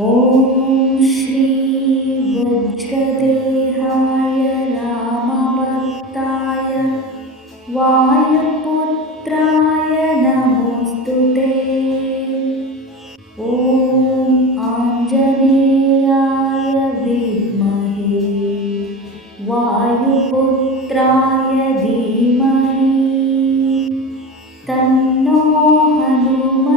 ॐ श्रीवज्रदेहाय रामभक्ताय वायुपुत्राय दमस्तुते ॐ आञ्जनेयाय धीमहे वायुपुत्राय धीमहे। तन्नो नुमत्प्रचोदयात्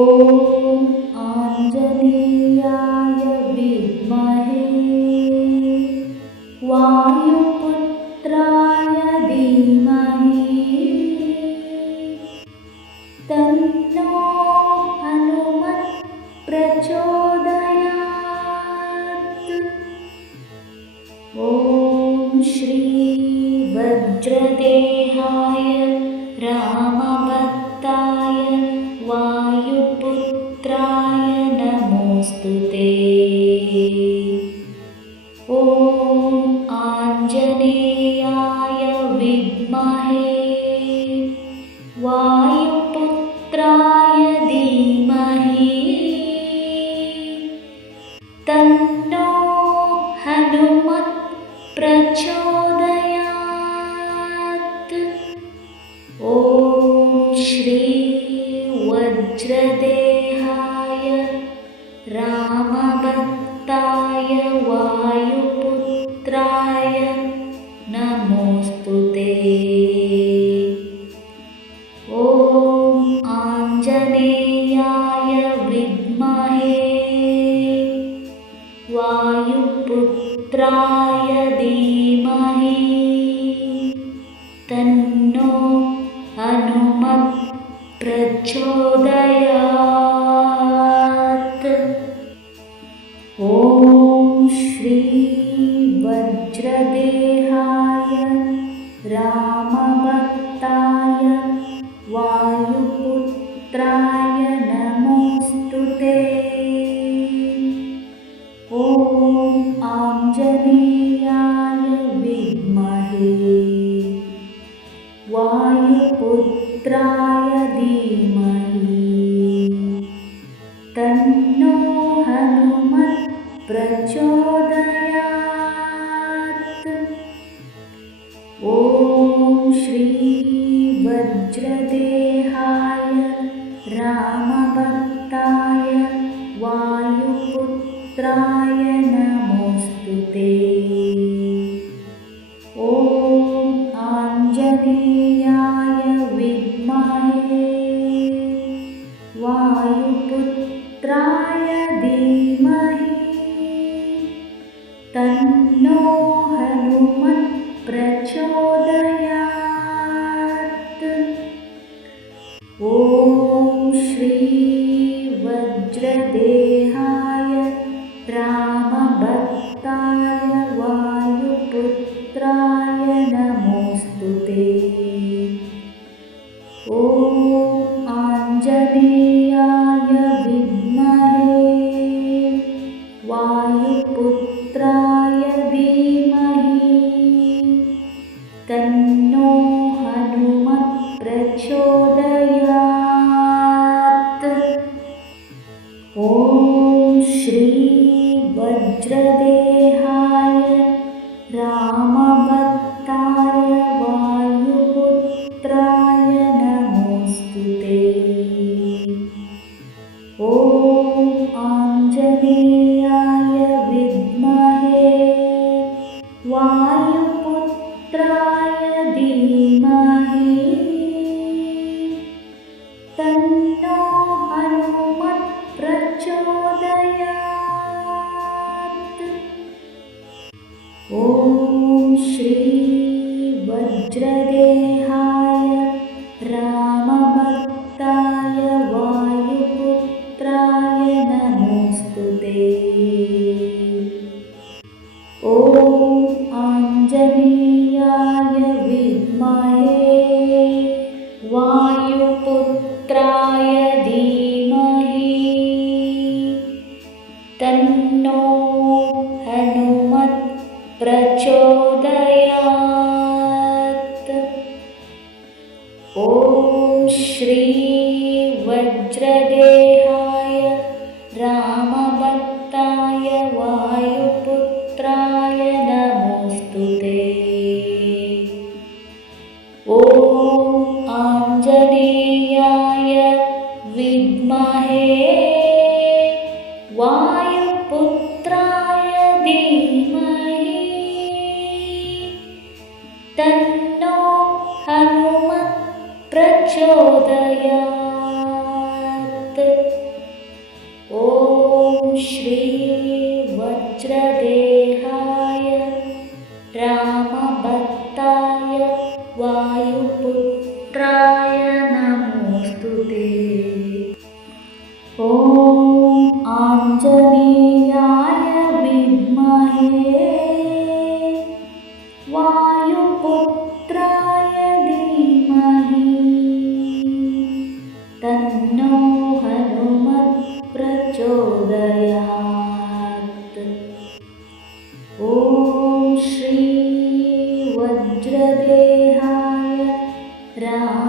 ॐ आञ्जनेयाय विद्महे वायुपुत्राय धीमहि तन्नो हनुमत् प्रचोदयात्। ॐ श्रीवज्रदेहाय राम भक्ताय वायुपुत्राय नमोऽस्तु ते। प्रचोदयात्। ॐ श्री वज्रदे विद्महे रामभक्ताय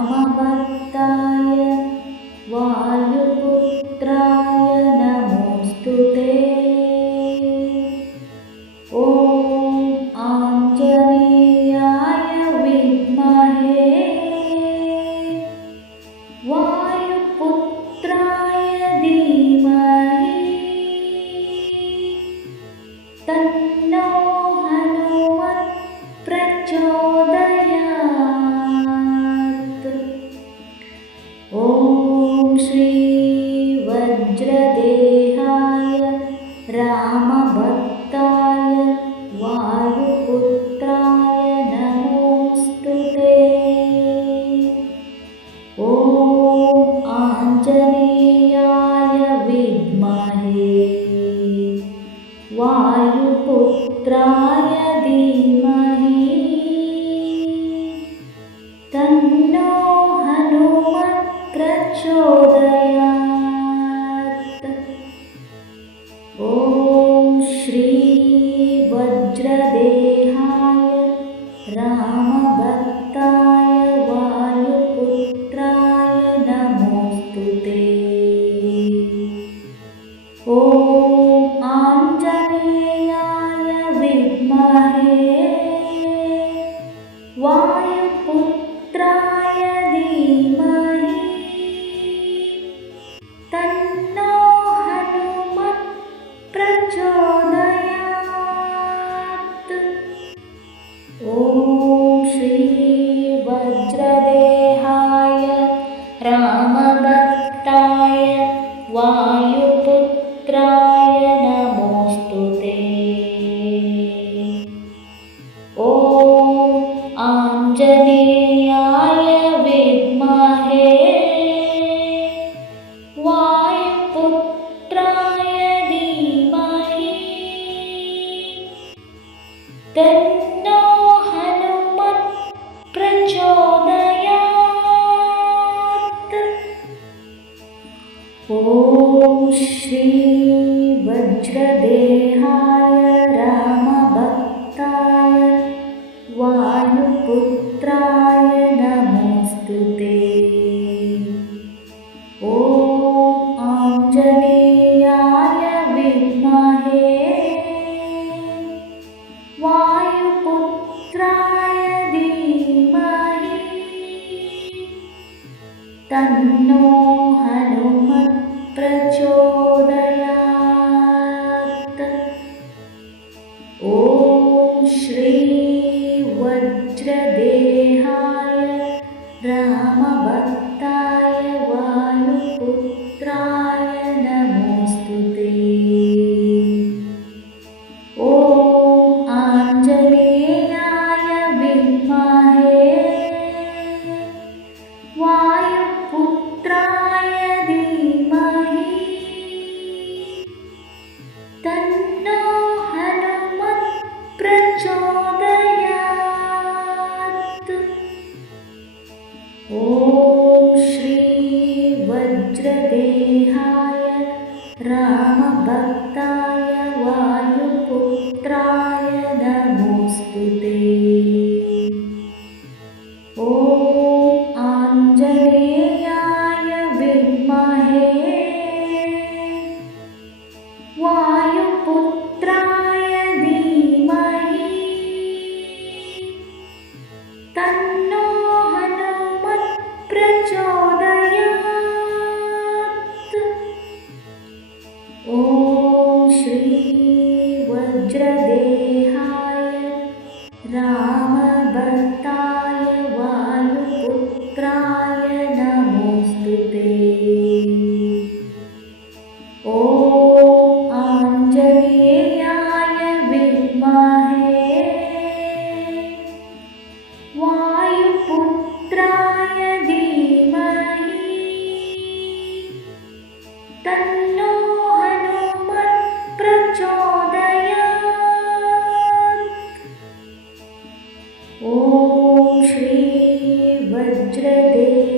day.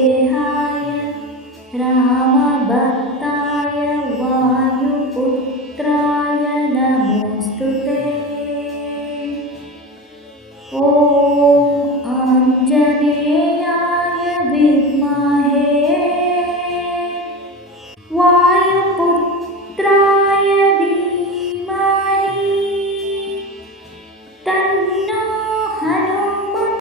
श्रीवज्रदेहाय रामभक्ताय